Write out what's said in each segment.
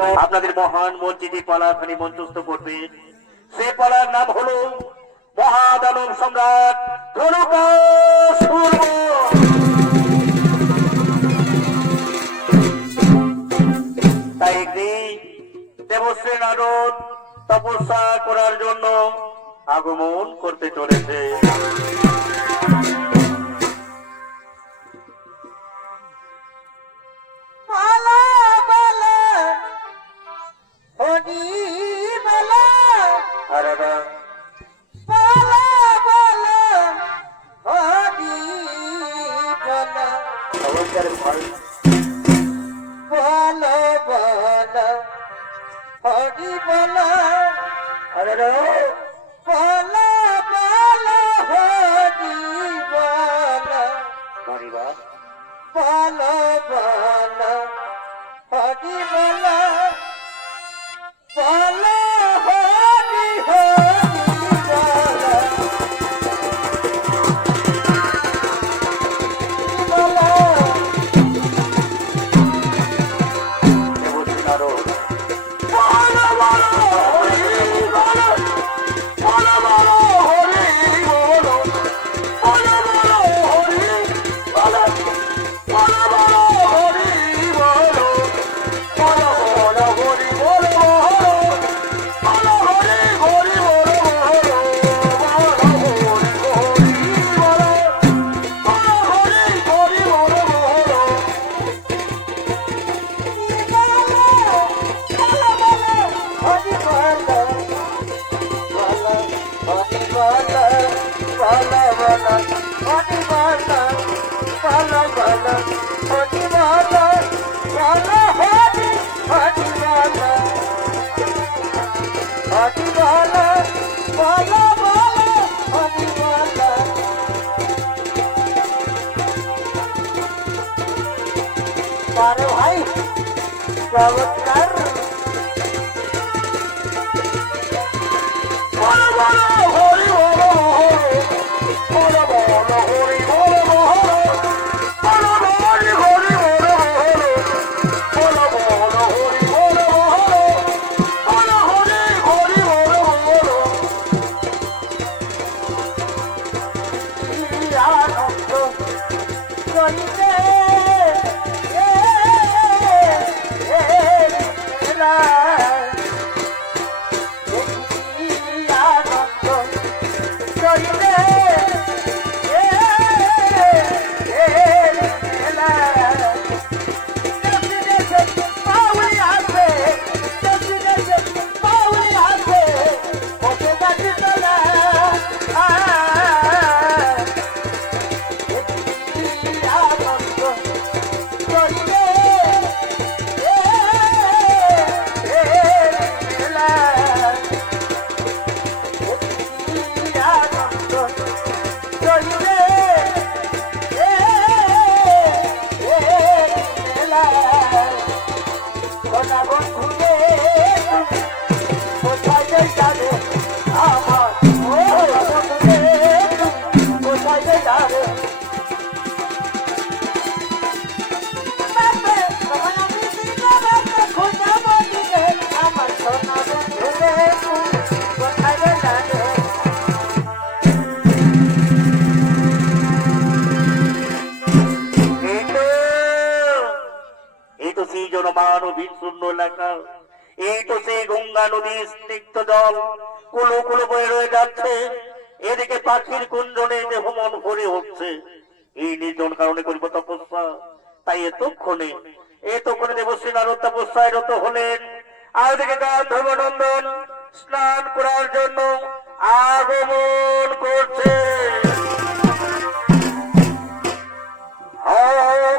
আপনাদের মহান মসজিদে পালাখানি মঞ্চস্থ করবে। সে পালার নাম হলো মহাদানব সম্রাট ধনুকাসুর। তাই একদিন দেবশ্রী নারদ তপস্যা করার জন্য আগমন করতে চলেছে। भाई चमत्कार এই তো সেই গঙ্গা নদীর স্নিগ্ধ জল কুলো কুলো বয়ে রয়ে যাচ্ছে। এদিকে পাখির কুঞ্জনে দেহমন ভরে উঠছে। এই নির্জন কারণে করিব তপস্যা। তাই এতক্ষণে দেবশ্রী নারদ তপস্যায় রত হলেন। আর ওদিকে গান্ধর্বনন্দন স্নান করার জন্য আগমন করছে।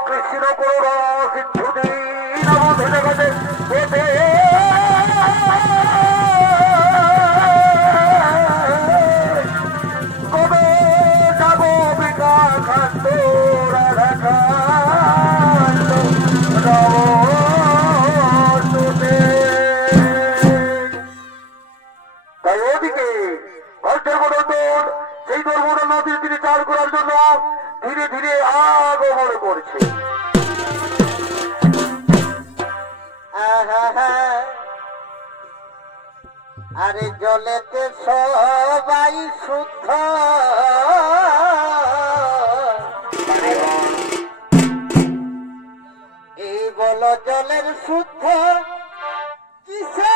কৃষ্ণ করুণা সিন্ধু দীনবন্ধু জগতে ধীরে ধীরে আগমন করছে। আরে জলেতে সবাই শুদ্ধ, এই বলো জলের শুদ্ধ কিসে?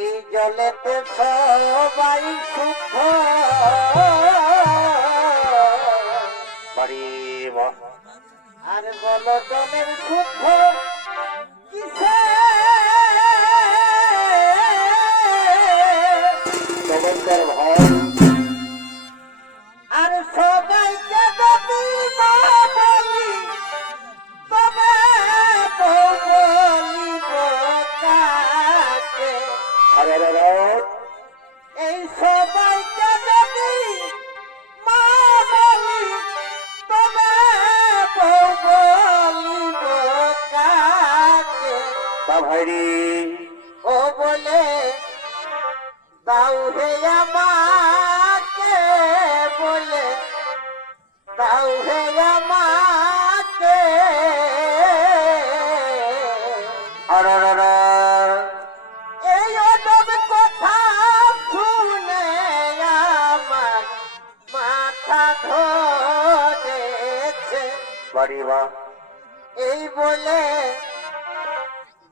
এই জলেতে সবাই শুদ্ধ, আর বলো জলের শুদ্ধ কিসে? আর সবাইকে যদি বলি তবে বলিব কাকে? এই সবাইকে যদি মা বলি তবে বলিব কাকে? ও বলে দাও হে আমাকে, বলে দাও হে আমাকে। এই অদব কথা শুনে আমার মাথা ধরেছে, এই বলে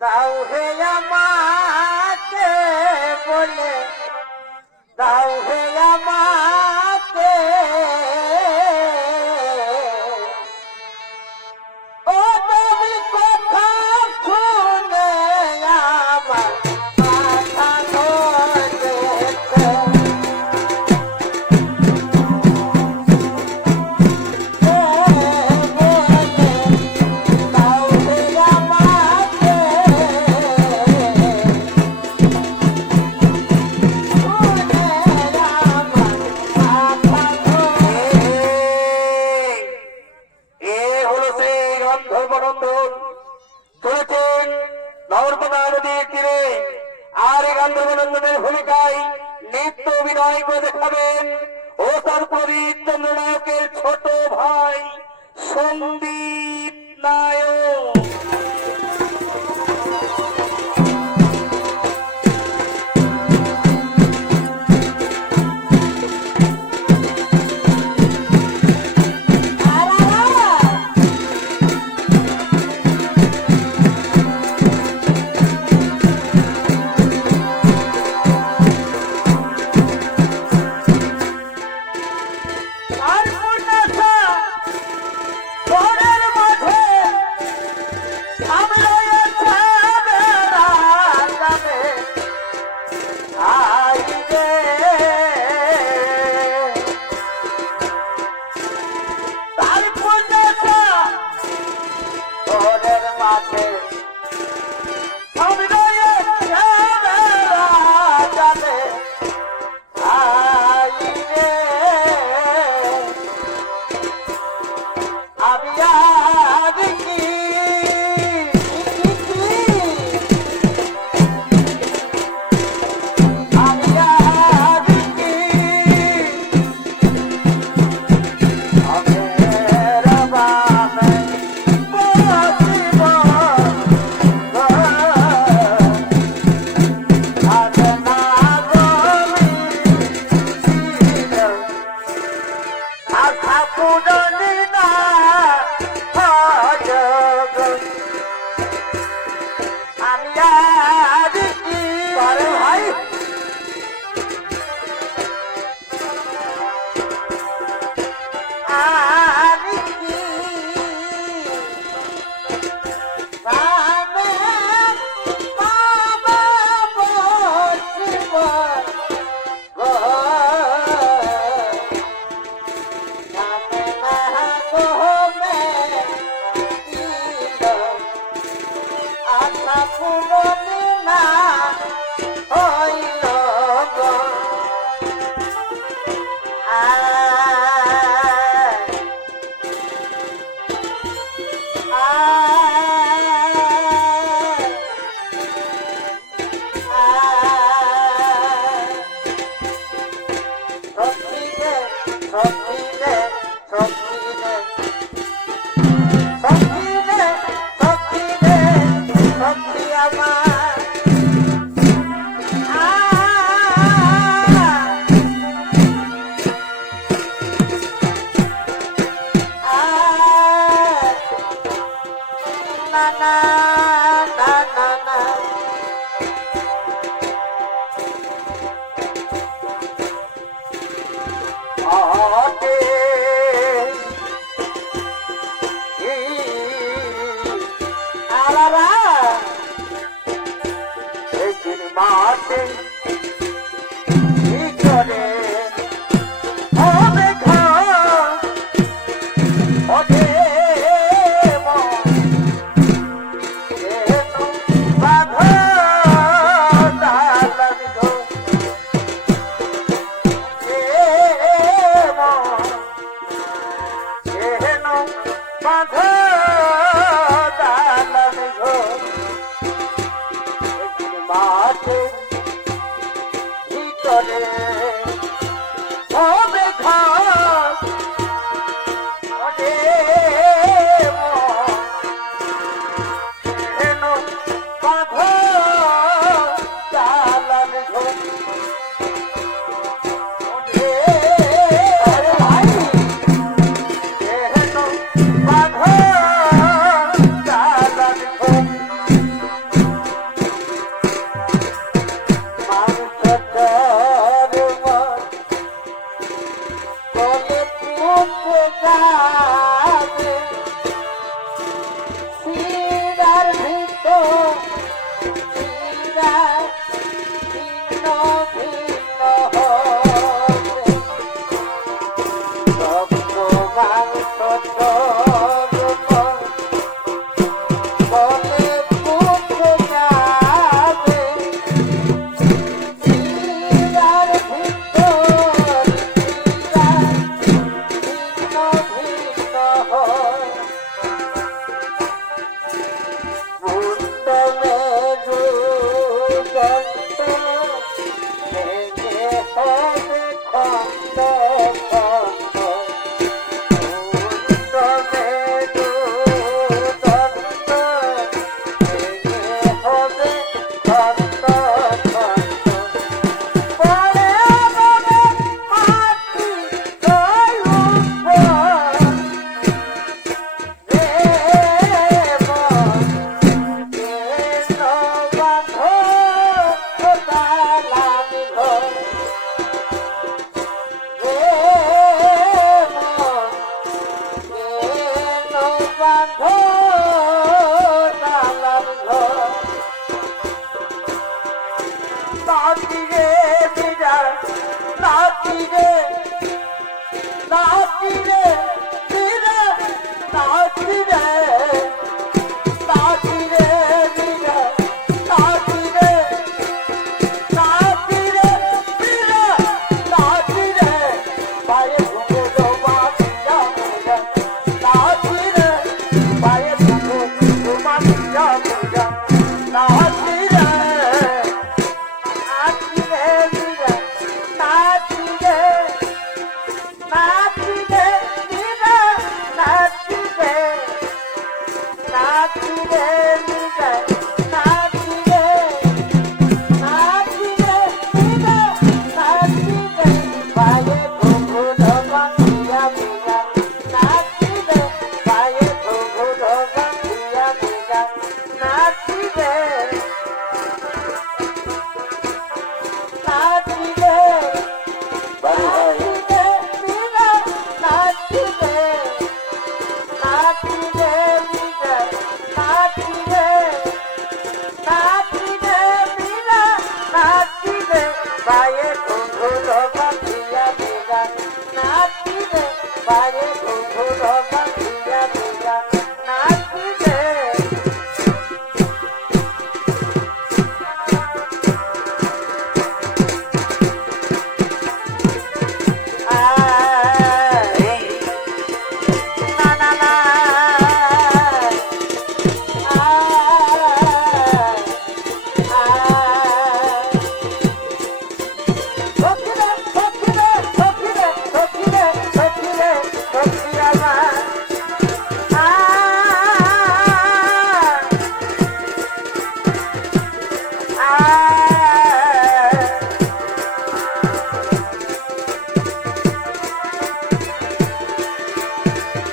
দাও হে আমাকে, বলে দাও হে আমাকে। ও তুমি কথা শুনে আমার মাথা ধরেছে, নর্মদা নদীর তীরে আর গান্ধর্বনন্দনের ভূমিকায় নৃত্য অভিনয় করে দেখাবেন ও তার প্রদীপ চন্দ্রনায়কের ছোট ভাই সন্দীপ নায়ক। আর পূর্ণাশা ঘরের মাঝে আমি রয়েছে বেড়া যাবে, আই রে তার পূর্ণাশা ঘরের মাঝে আমি রয়েছে বেড়া যাবে, আই রে আমি আর কি আমি আর কি আমের বামে বসিব, আর না বলিছিল আশা পূরণী না ভজগ, আমি আর কি করে ভাই আর কি বাবা বাবা বসিব গো, আমি না গো সখিনে সখিনে সখিনে সখিনে সখি আমার না না না না না আতে আলারা একদিন মাতে করে হবে ঘর ওঠে মাঠে ভিতরে হবে ঘর ওঠে হেন বাঁধ দালান ঘর ওঠে ভাই হেন বাঁধ দালান ঘর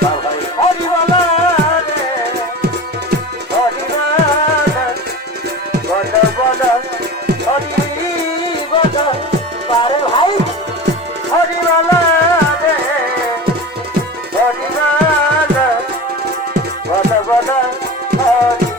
বাহ ভাই হরিবলা রে হরিবলা বল বল হরিবলা পারে ভাই হরিবলা রে হরিবলা বল বল হরি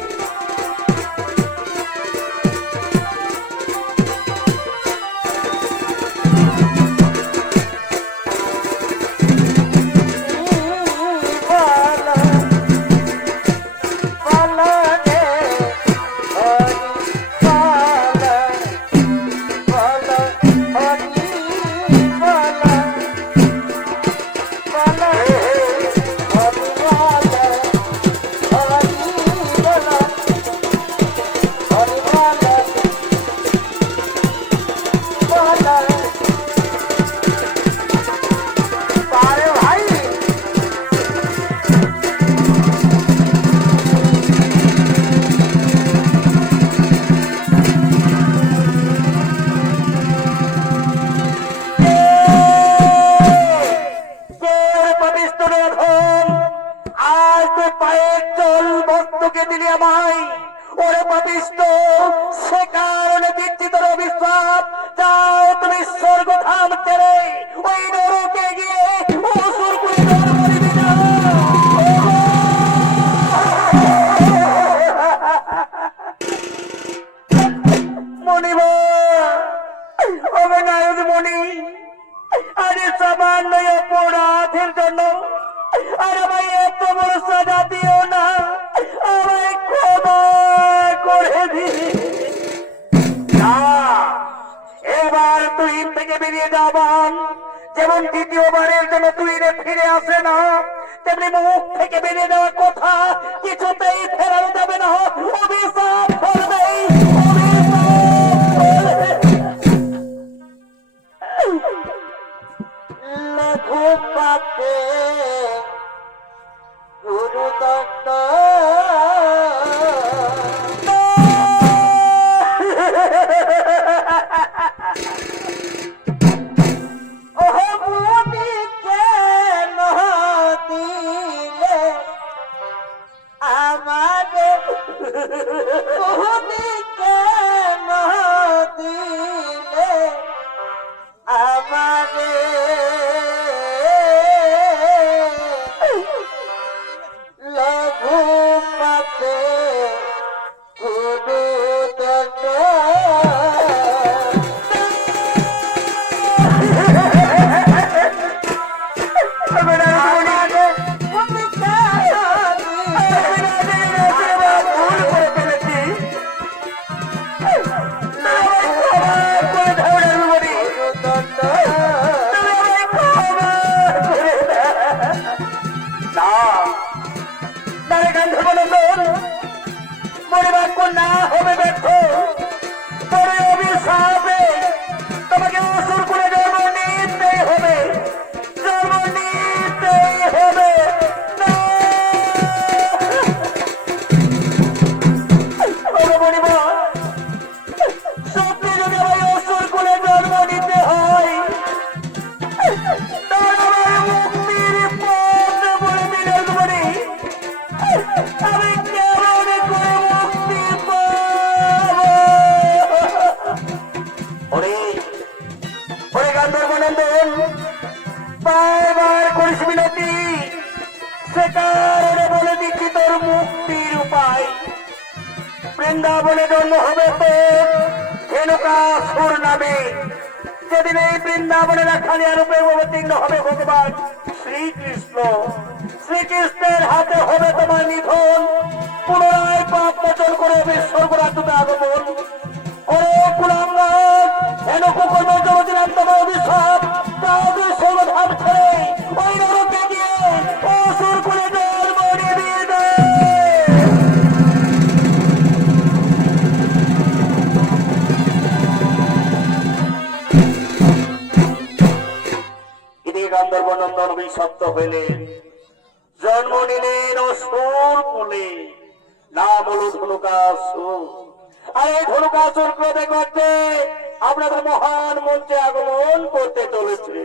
আরে সামান্য অপরাধের জন্য আরে ভাই এত বড় সাজা দিও না, আমায় ক্ষমা করে দি। এবার তুই থেকে বেরিয়ে যাবান, যেমন দ্বিতীয়বারের জন্য তুই ফিরে আসে না, তেমনি মুখ থেকে বেরিয়ে যাওয়ার কথা কিছুতেই ফেরানো যাবে না। অভিশাপ করবেই, লঘু পাপে গুরুদণ্ড। তোমাকে অসুর করে জন্ম নিতেই হবে, জন্ম নিতেই হবে। সত্যি যদি আমায় অসুর করে জন্ম নিতে হয়, তাহলে মুক্তির পথ বলে দিলেন বলি আমি কেমন করে মুক্তি পাবো? ওরে গান্ধর্বনন্দন, বারবার করিস বিনতি, সে কারণে বলে দিচ্ছি তোর মুক্তির উপায়। বৃন্দাবনে জন্ম হবে তো ধেনুকাসুর নামে, যেদিন এই বৃন্দাবনের রাখালিয়া রূপে অবতীর্ণ হবে ভগবান শ্রীকৃষ্ণ, শ্রীকৃষ্ণের হাতে হবে তোমার নিধন। পুনরায় পাপ মোচন করে স্বর্গরাজ্যতে আগমন করে কুলাঙ্গার ধেনুক কর্ম জগদিলাম তোমার অভিশাপ। তাদের সর্বধাম ছেড়ে ওই নরকে গিয়ে অসুর করে জন্ম নিবি না। গান্ধর্বনন্দন অভিশপ্ত হইলেন, জন্ম নিলেন অসুর কুলে, নাম হলো ধনুকাসুর। আর এই ধনুকাসুর ক্রোধে করতে আপনাদের মহান মঞ্চে আগমন করতে চলেছে।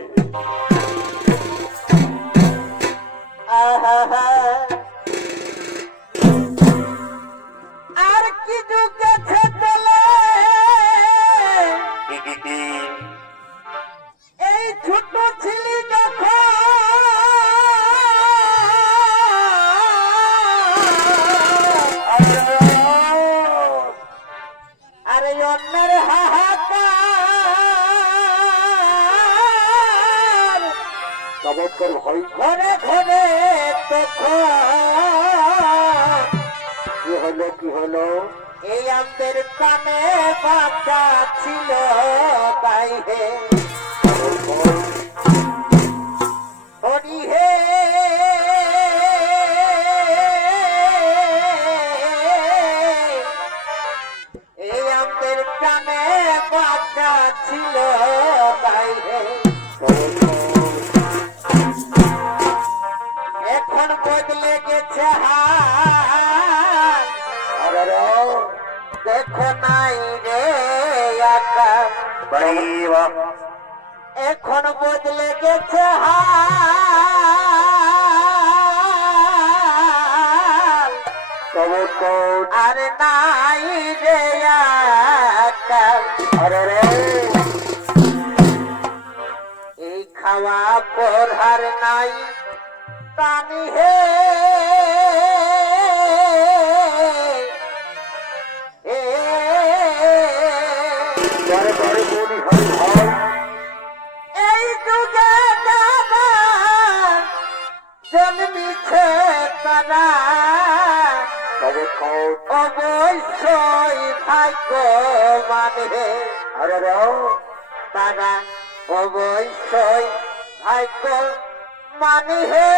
ভাই ঘরে ঘরে তখন কি হলো কি হলো? এই আমাদের কানে বাচ্চা ছিল বাইরে হরি হে এই আমাদের কানে বাচ্চা ছিল বাইরে এখন বদলে গেছে হাল দেখো নাই রে আকাশ এখন বদলে গেছে হাল আর নাই রে আকাশ এই খাওয়া পড়ার নাই টানি হে এই যুগে জন্মিছে তারা অবশ্যই ভাগ্য মানে তারা অবশ্যই ভাগ্য মানে হে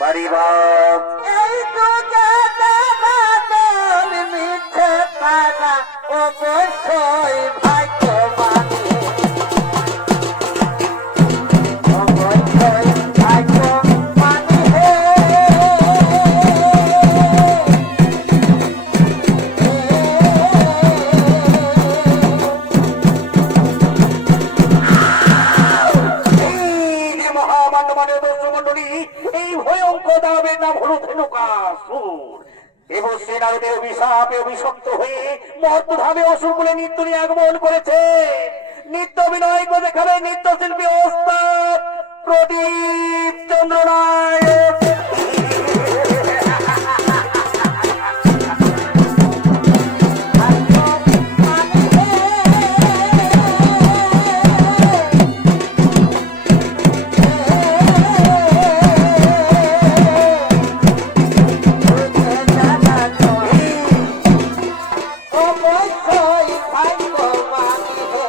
বাড়িবাপ এই যুগে দেবাদল মিছে তারা অবশ্যই ভাগ্য মানে অবশ্যই ভাগ্য মানে হে এই ভয়ঙ্কর দানবের নাম হলো ধেনুকাসুর। দেবশ্রী নারদের অভিশাপে অভিশপ্ত হয়ে মর্তধামে অসুর বলে নিত্য নিয়ে আগমন করেছে। নিত্য অভিনয় করে দেখাবে নৃত্যশিল্পী ওস্তাদ প্রদীপ চন্দ্র নায়ক। অবশ্যই ভাগ্য মানে হে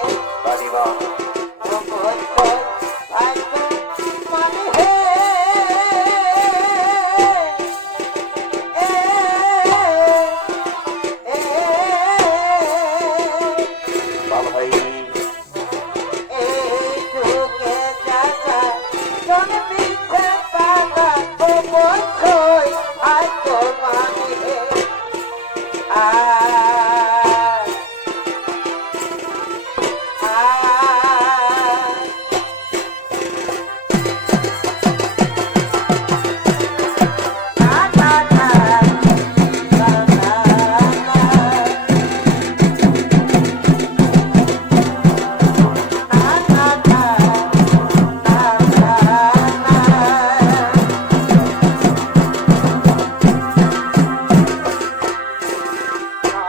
বাড়িবাপ অবশ্যই ভাগ্য মানে হে ভালো ভাই এই যুগে যারা জন্মিছে তারা অবশ্যই ভাগ্য মানে হে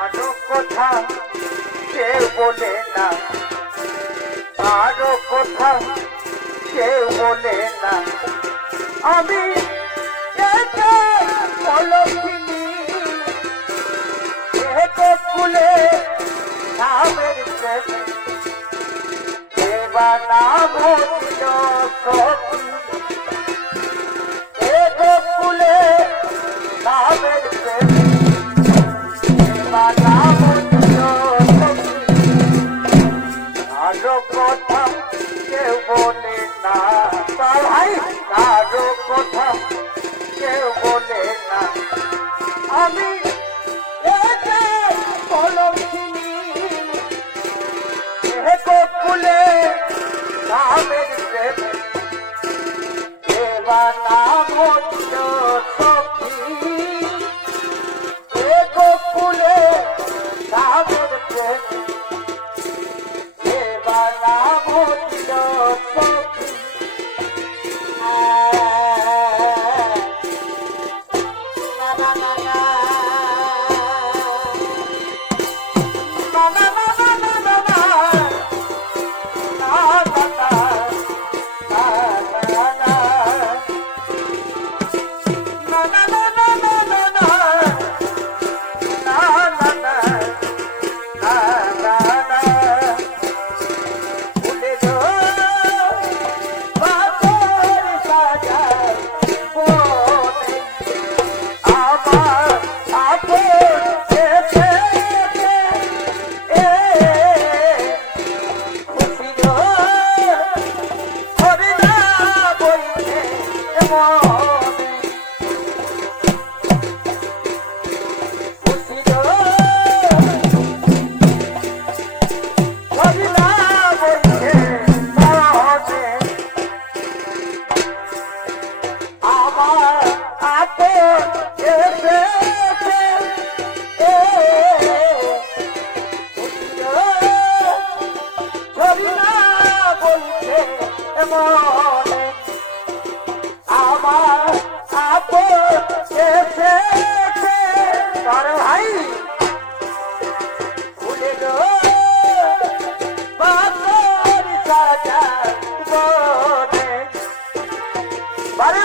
আরো কথা কেউ বলে না, আরো কথা কেউ বলে না, আমি একে অলক্ষিনী কুলে নামের প্রেমে দেবা নাম ছিল সখী কুলে নামের প্রেমে দেবা নাম ছিল সখী আরো কথা কেউ বলে না ভাই আরো কথা কেউ বলে না আমি একে অলক্ষিনী কুলে নামের প্রেমে দেবা নাম ছিল সখী কুলে নামের প্রেমে দেবা নাম ছিল সখী না না না ভুলে গো বাসর সাজার বনে আমার আপন এসেছে খুশি গো হবে না বইতে মনে খুশি গো হবে না বইতে মনে আমার আপন এসেছে ছবি না বলছে মনে আমার আপন এসেছে আরে ভাই ভুলে গো বাসর সাজা বনে আরে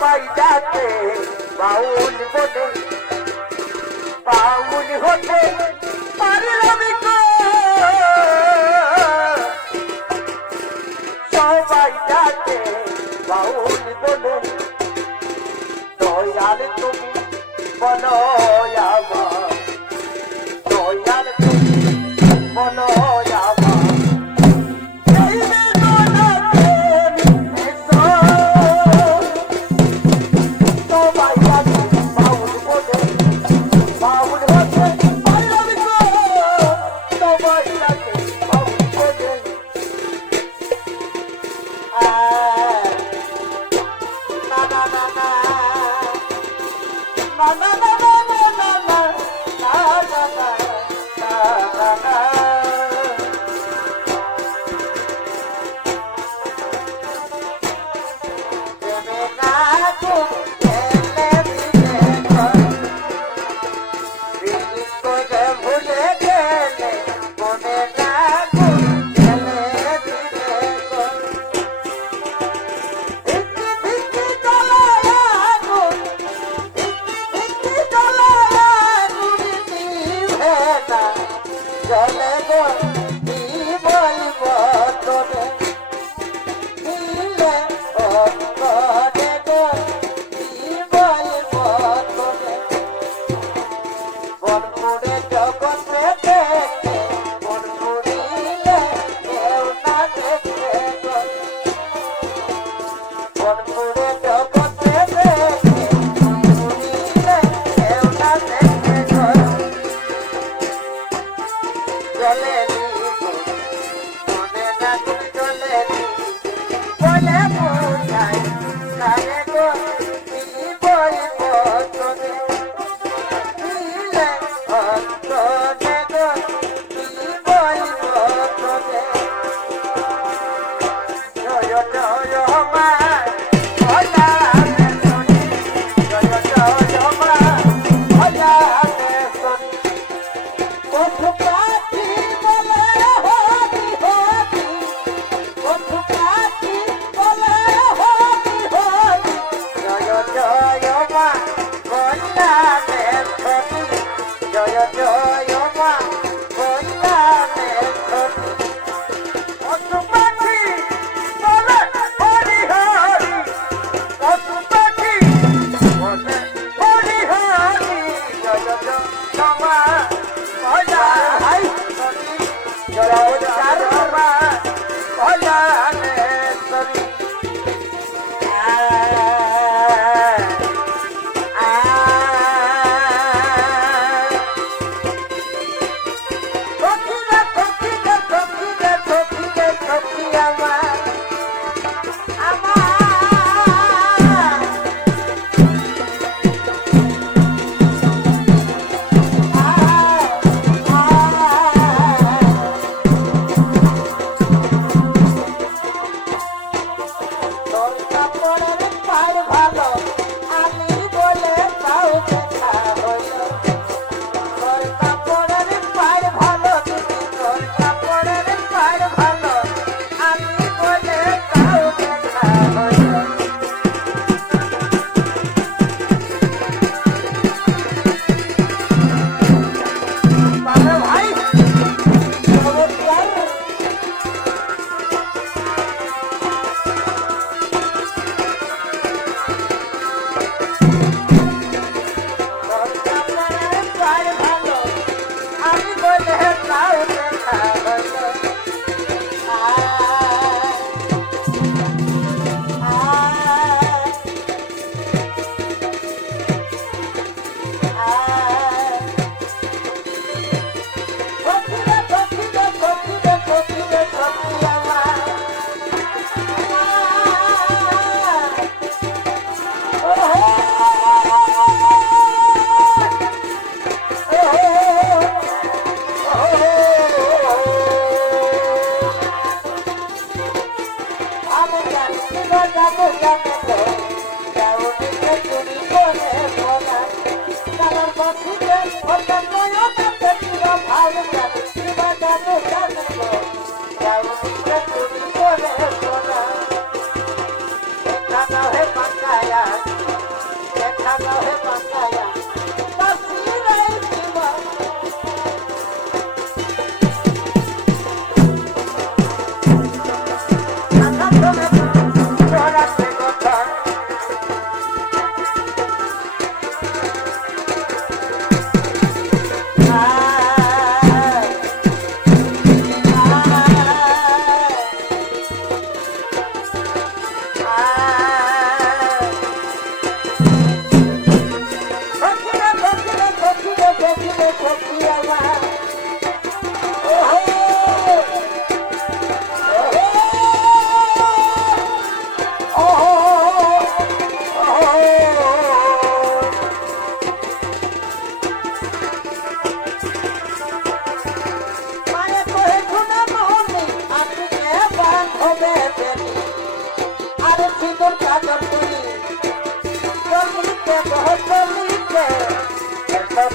ভাই যাতে বাউল বলে বাউল হতে পারলাম গো সবাই যাতে বাউল বলে দয়াল তুমি বলো আমার দয়াল তুমি বলো আমার এই বেদনাতে এসো সবাই যাতে বাউল বলে বাউল হতে পারলাম গো সবাই যাতে বাউল বলে না না না না na na na na na na na na na na na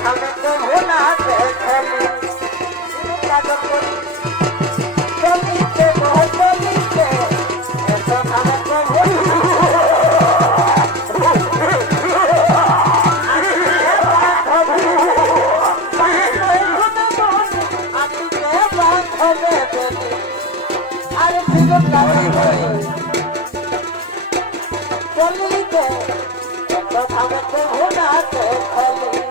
থামে কবো না দেখলে কাজল করি চলিতে বহু চলিতে এত থামে কবো চলিতে এত থামে কবো না দেখলে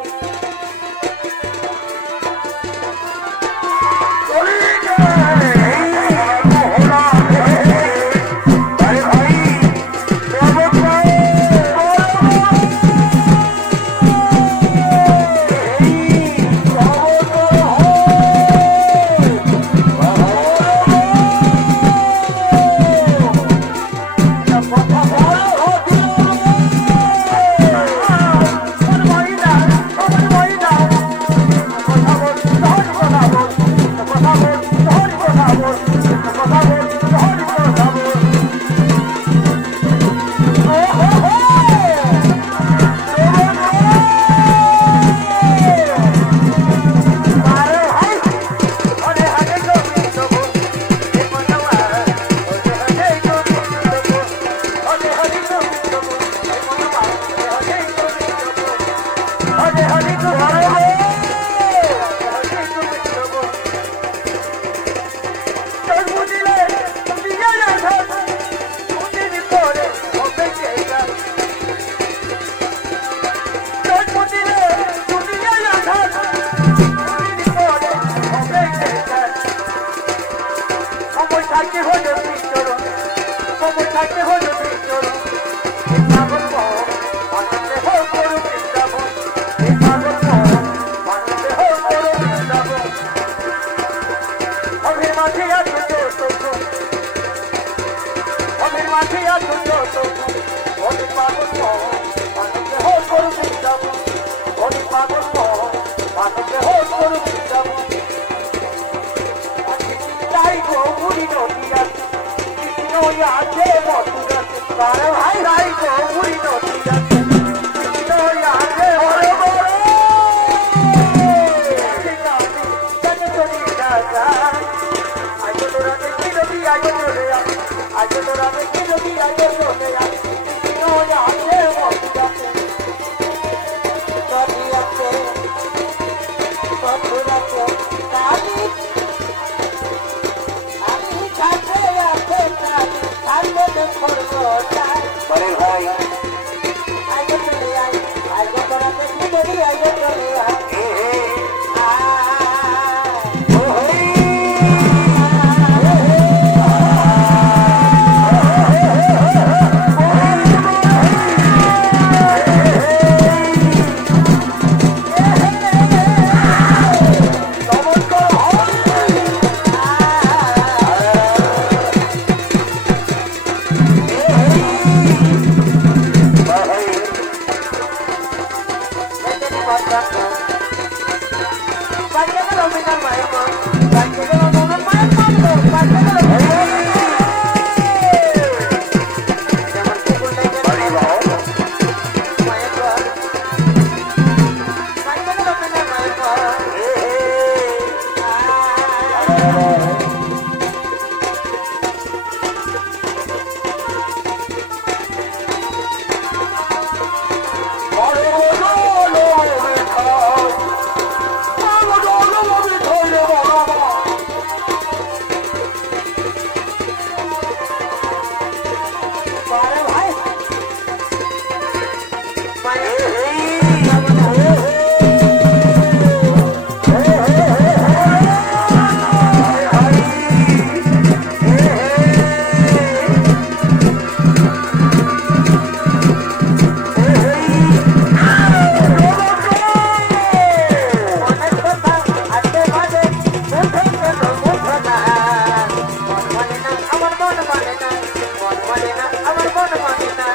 আমার মন মানে না,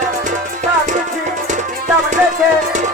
সব কিছু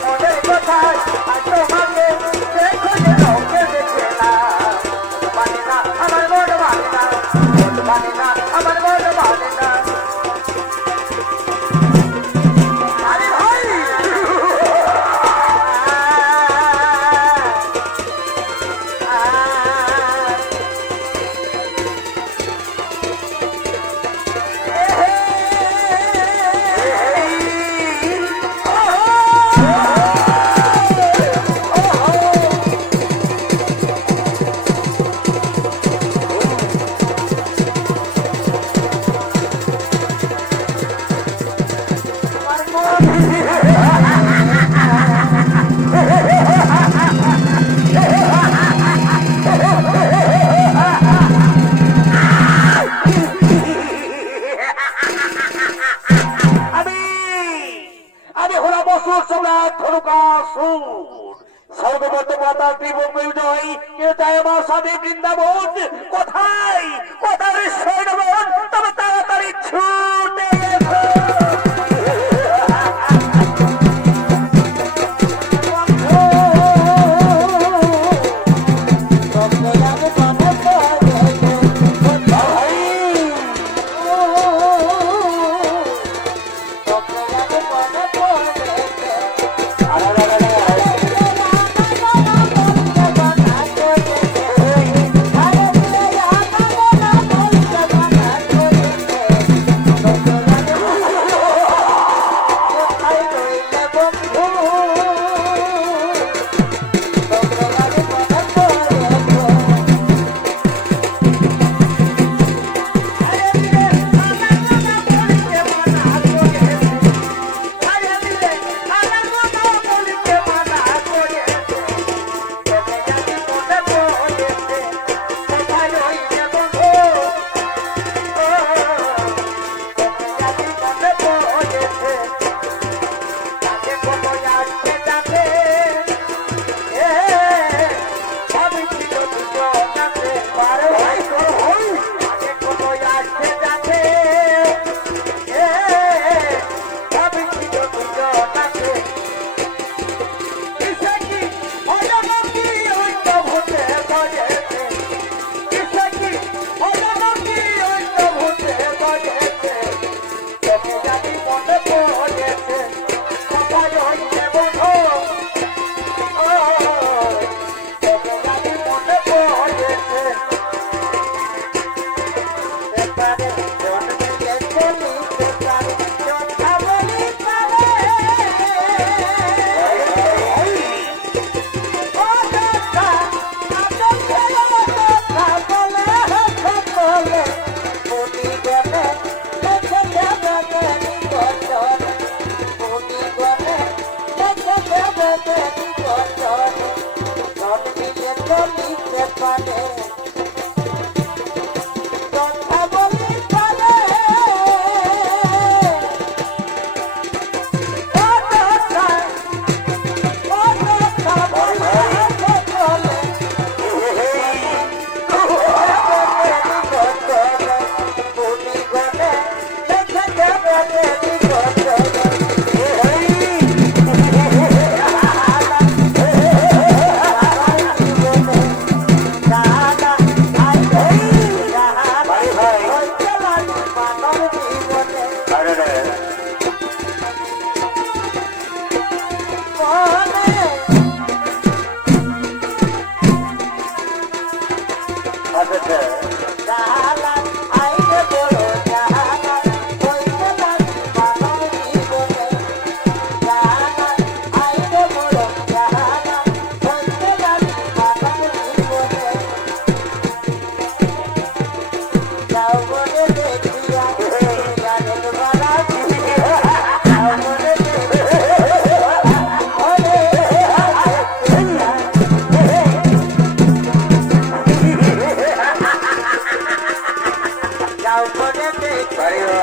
যাও মনে দেখিয়া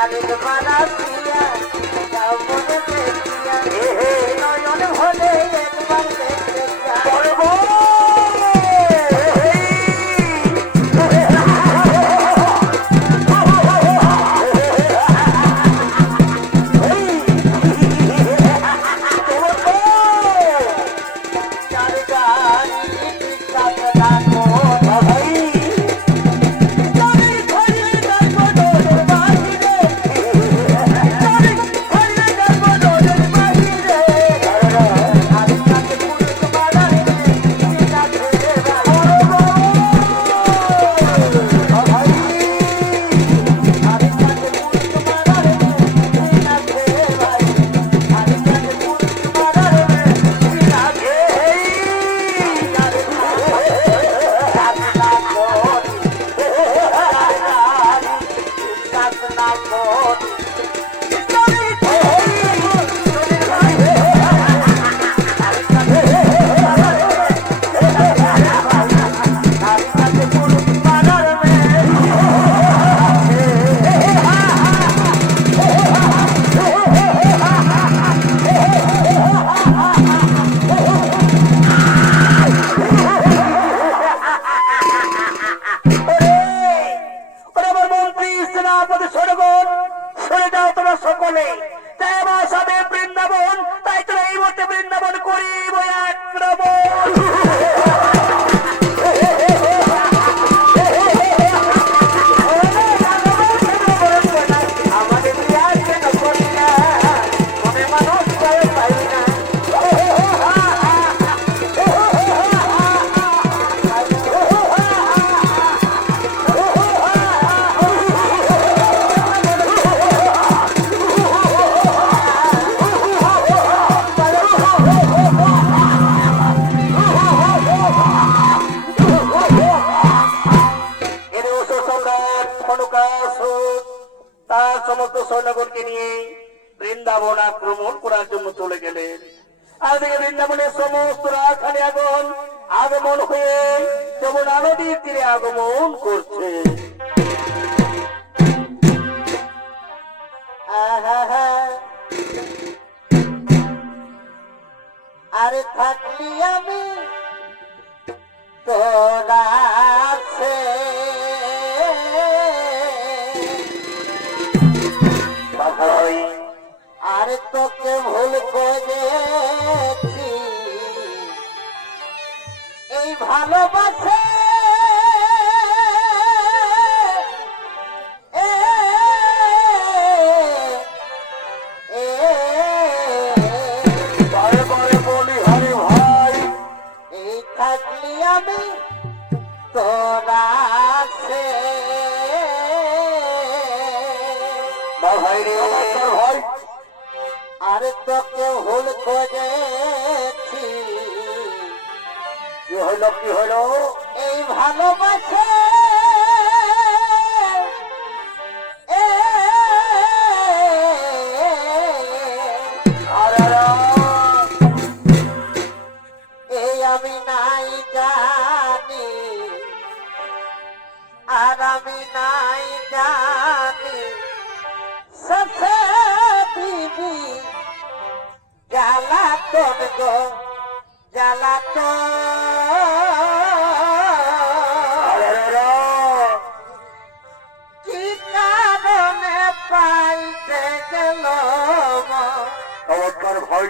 আরে মানা প্রিয়া যাও মনে দেখিয়া নয়ন হলে একবার দেখতে যাও তার সমস্ত সৈন্যগণকে নিয়ে বৃন্দাবন আক্রমণ করার জন্য চলে গেলেন। আর দেখে বৃন্দাবনের সমস্ত রাজধানী আগুন আগমন হয়ে যমুনা নদীর তীরে আগমন করছে। আরে থাকলি আমি তোরা আরে তোকে ভুল করেছি এই ভালোবাসে বারে বারে বলি হরে ভাই এই থাকলি আমি তোরা ভাই রে ভাই আরে তোকে ভুল করেছি কি হলো কি হলো এই ভালোবাসে এই আমি নাই জানি আর আমি নাই জানি সে দিবি জ্বালাতন গো জ্বালাতন কি কারণে পাইতে গেল নমস্কার ভাই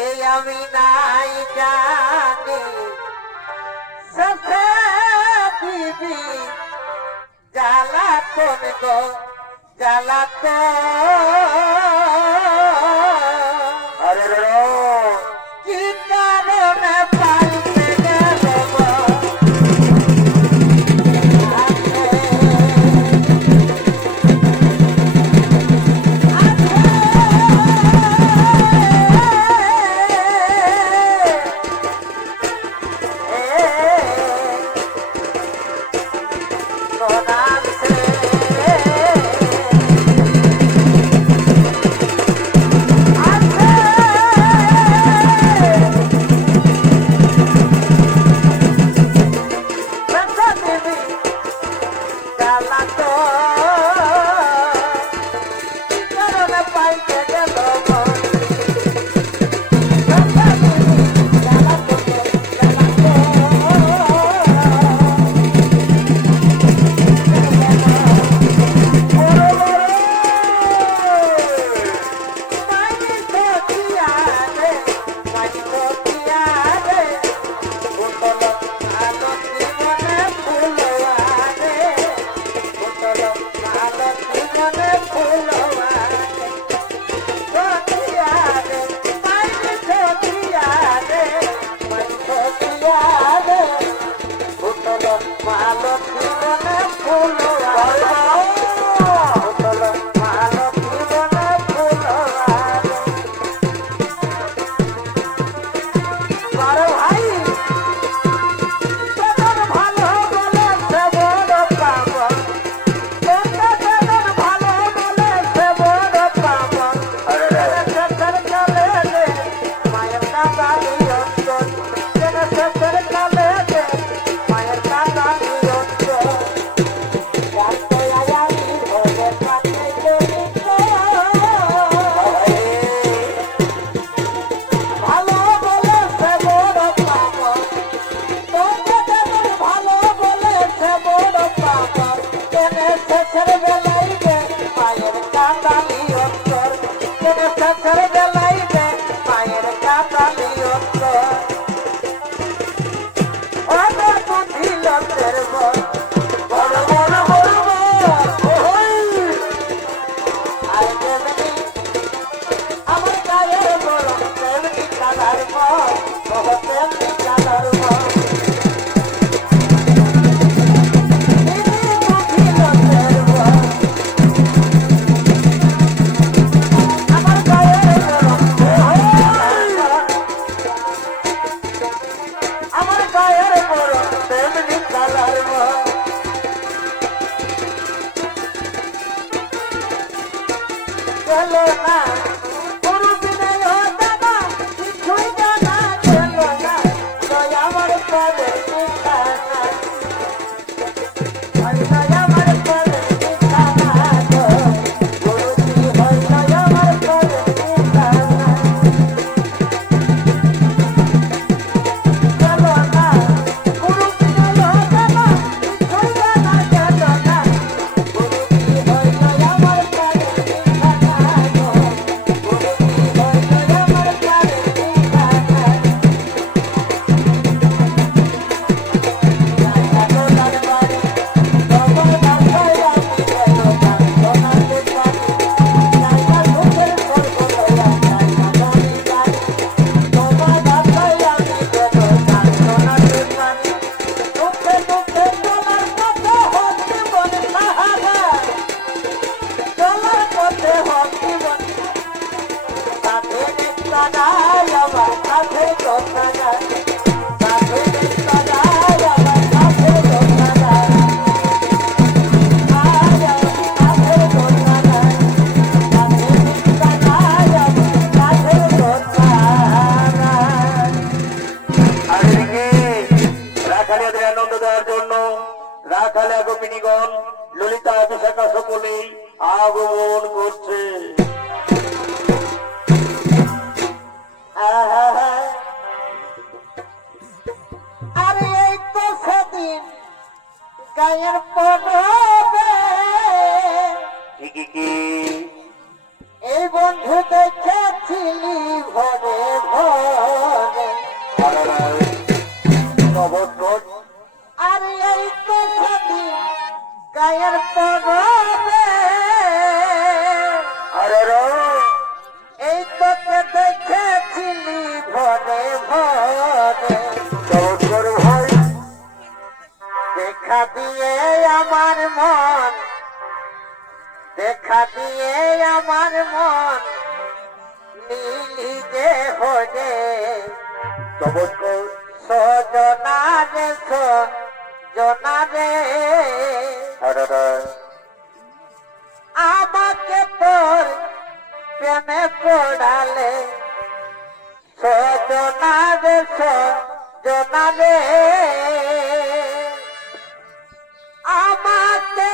এই আমি নাই জানি সে দিবি জ্বালাতন গো কি কারণে পাইতে গেল জ্বালাতো কারণে পাইতে গেল ললিতা বিশাখা সকলেই আগমন করছে। আরে এই তো সেদিন গায়ের পড়বে কি এই বন্ধু দেখেছিলি ভরে ভরে আরে এই তো সেদিন গায়ের পড়বে আরে এই তোকে দেখেছিলি ভরে ভরে ভাই দেখা দিয়ে আমার মন দেখা দিয়ে আমার মন নীলি যে হরে সজনা রে সজনা রে আমাকে তোর প্রেমে পড়ালে সজনা রে সজনা রে আমাকে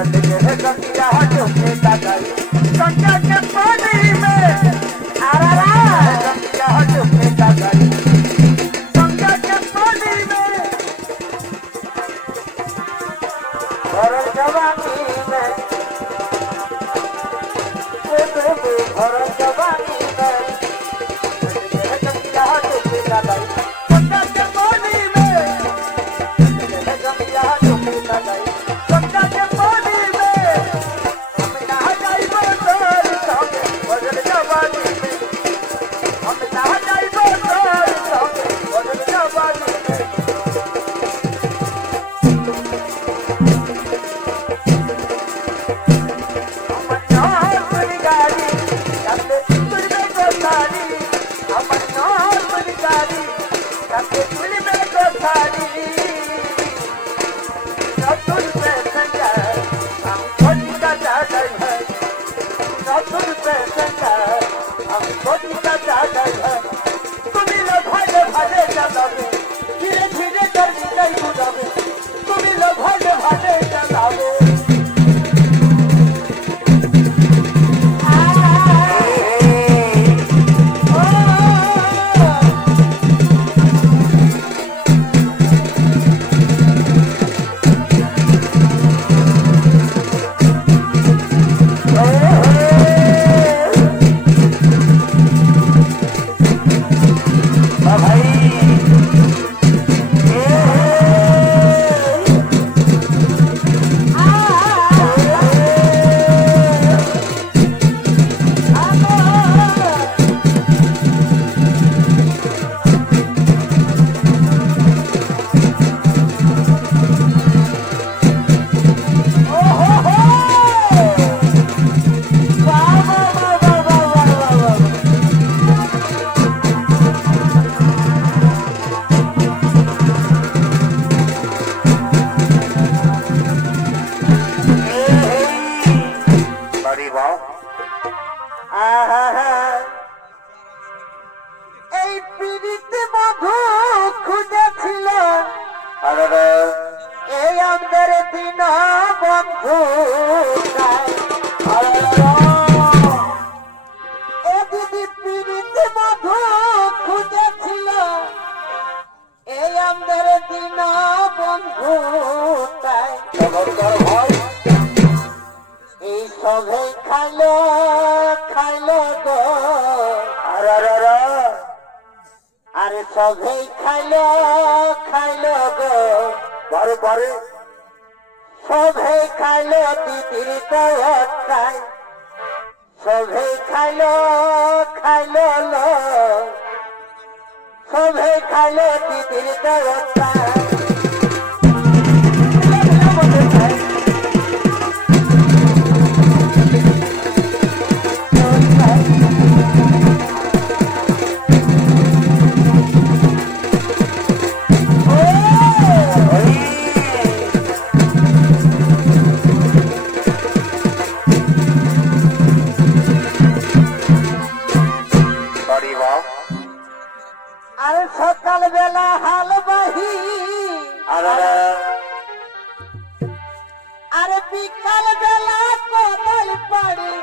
है गंगा डूबने लगाई गंगा के पानी में गंगा डूबने लगाई गंगा के पानी में भरल जवानी में भरल जवानी में गंगा डूबने लगाई गंगा के पानी में गंगा डूबने लगाई गंगा के पानी में हम नहा जाइबो तोर संगे भरल जवानी में हम नहा जाइबो तोर संगे भरल जवानी में धीरे धीरे जल्दी नहीं बुझावे तुम लोग भागे भागे चलावे এই পীড়িতে মধু খুঁজেছিল এই আমাদের দিন বন্ধু এ দিদি পীড়িতে মধু খুঁজেছিল এই আমাদের দিন বন্ধু এই সবে খাইলো খাইলো গো আরে সবে খাইলো খাইলো গো বারে বারে সবে খাইলো দিদির দেওয়াই সবে খাইলো খাইলো লো সবে খাইলো দিদির দেওয়াই আরে সকাল বেলা হাল বাহি আরে বিকাল বেলা কদল পাড়ি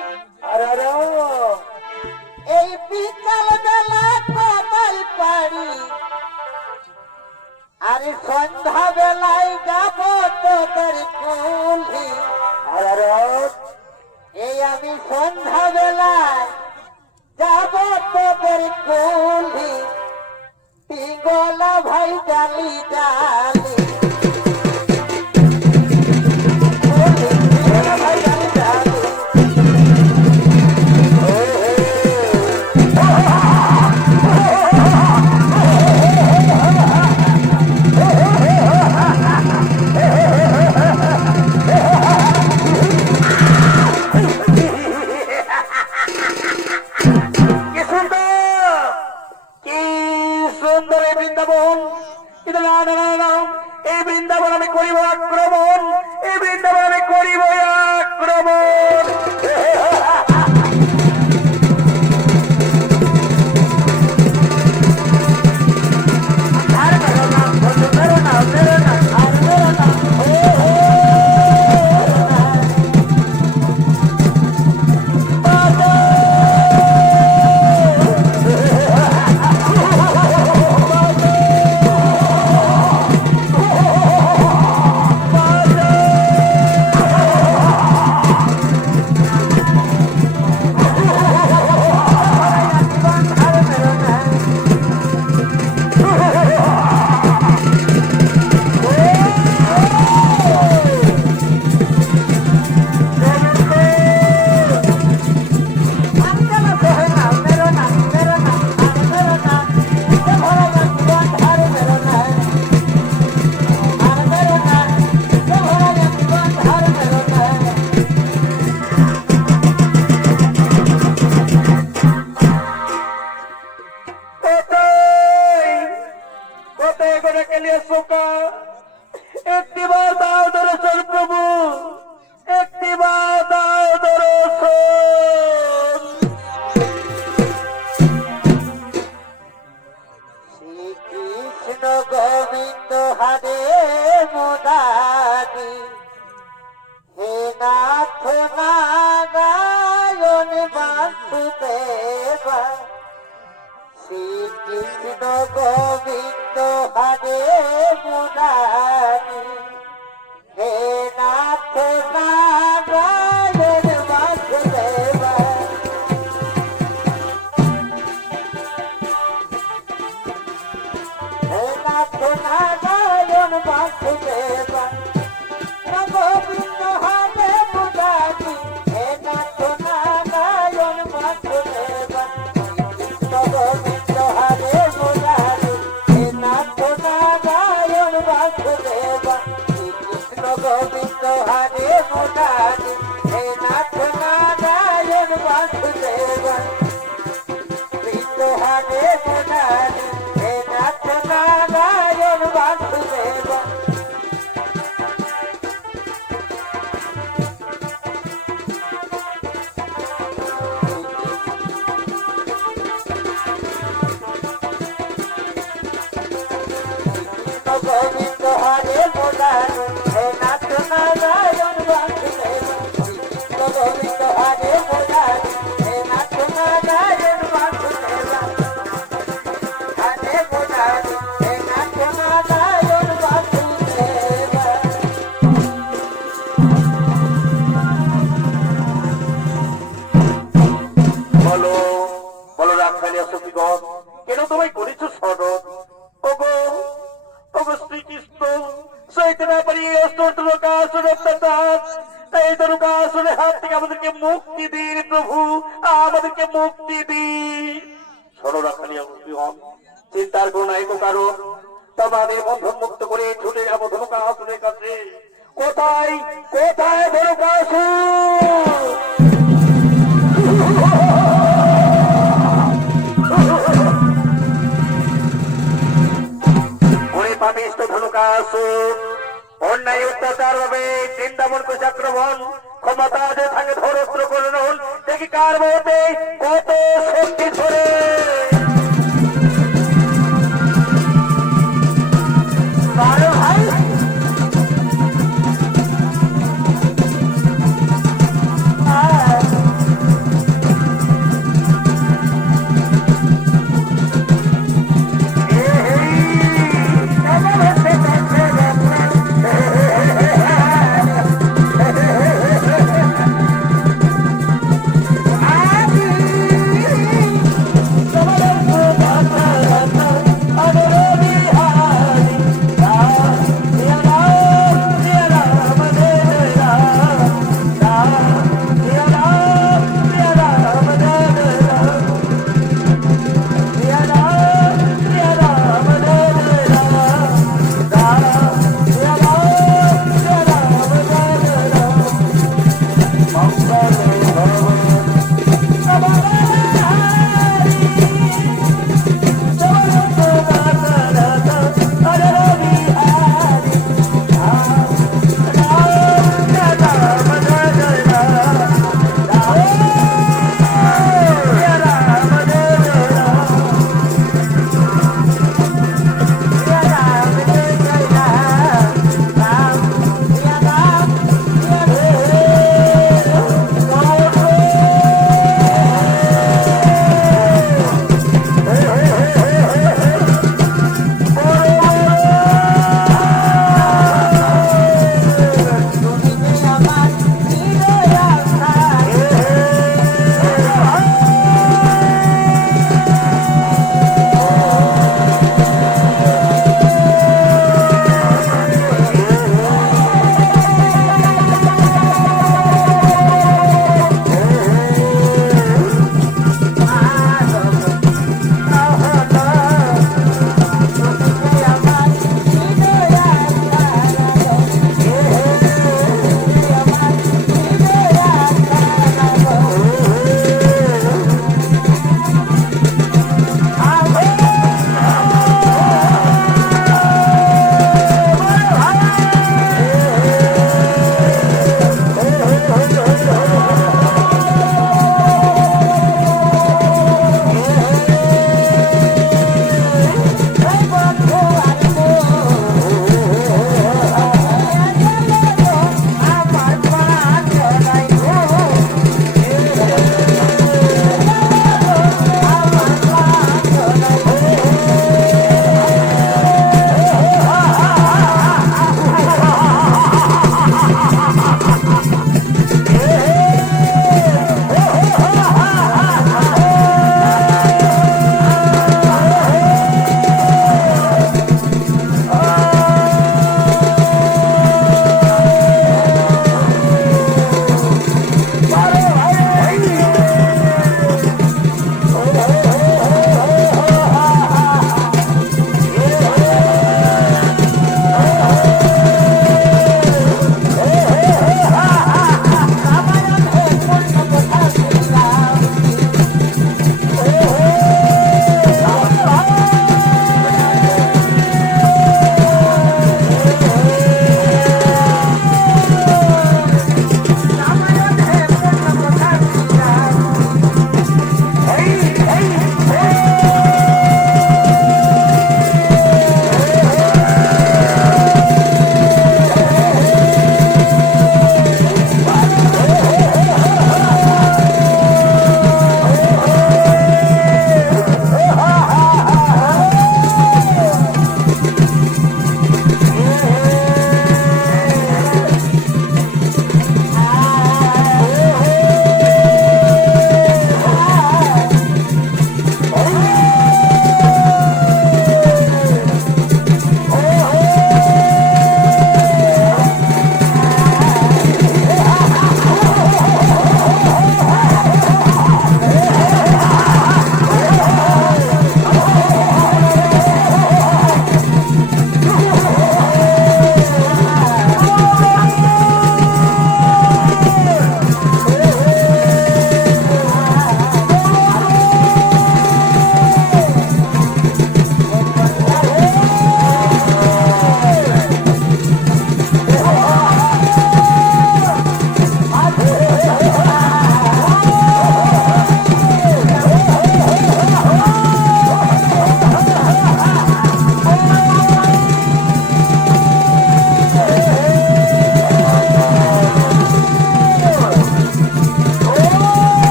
এই বিকাল বেলা কদল পাড়ি আরে সন্ধ্যা বেলায় যাব তোদের কুলি এই আমি সন্ধ্যা বেলায় যাব তোদের কুলি পিঙ্গলা ভাই ডালি ডালি ভাই ডালি ডালি হারে মুরারি হে নাথ নারায়ণ বাসুদেবা হে নাথ নারায়ণ বাসুদেবা গোবিন্দ হারে মুরারি হে নাথ নারায়ণ বাসুদেবা গোবিন্দ হারে মুরারি হে নাথ নারায়ণ বাসুদেবা কৃষ্ণ গোবিন্দ হারে মুরারি হে নাথ নারায়ণ বাসুদেবা কৃষ্ণ হারে মুরারি হে নাথ নারায়ণ বাসুদেবা গোবিন্দ হরে মুরারি হে নাথ নারায়ণ বাসুদেবা কৃষ্ণ গোবিন্দ হরে মুরারি হে নাথ নারায়ণ বাসুদেবা হরে মুরারি হে নাথ নারায়ণ বাসুদেবা বলো বলো রাখালিয়া সখীগণ, কেন তোমায় করেছ স্মরণ? ওগো ওগো শ্রীকৃষ্ণ সইতে না পারিয়ে অষ্টলোকাসুরের অত্যাচার, এই দরুকাসুরের হাত থেকে আমাদেরকে মুক্তি দিন প্রভু, আমাদেরকে মুক্তি দিন। শোনো রাখালিয়া সখীগণ, চিন্তার কোনো নাই কারণ, তোমাদের বন্ধন মুক্ত করে ছুটে যাবো ধনুকাসুরের কাছে। কোথায় কোথায় ধনুকাসুর? পাপিষ্ঠ ধনুকাসুর অন্যায় অত্যাচার ভাবে বৃন্দাবনকে আক্রমণ ক্ষমতা যে থাকে ধরস্ত্র করে নন, দেখি কার মধ্যে কত শক্তি ধরে। ভাই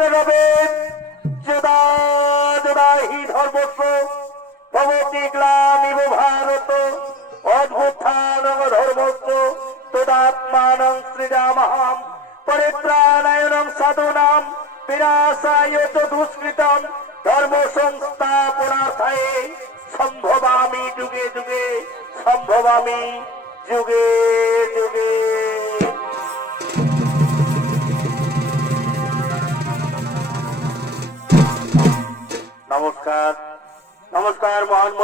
মন্ত্রে রবে যদা যদা হি ধর্মস্ব ভবতি গ্লানিব ভারত অদ্ভুত্থানং ধর্মস্য তদাত্মানং সৃজামহাম পরিত্রাণায়নং সাধুনাম বিনাশায় চ দুষ্কৃতম ধর্ম সংস্থাপনার্থায় সম্ভবামি যুগে যুগে সম্ভবামি যুগে যুগে। নমস্কার নমস্কার মহান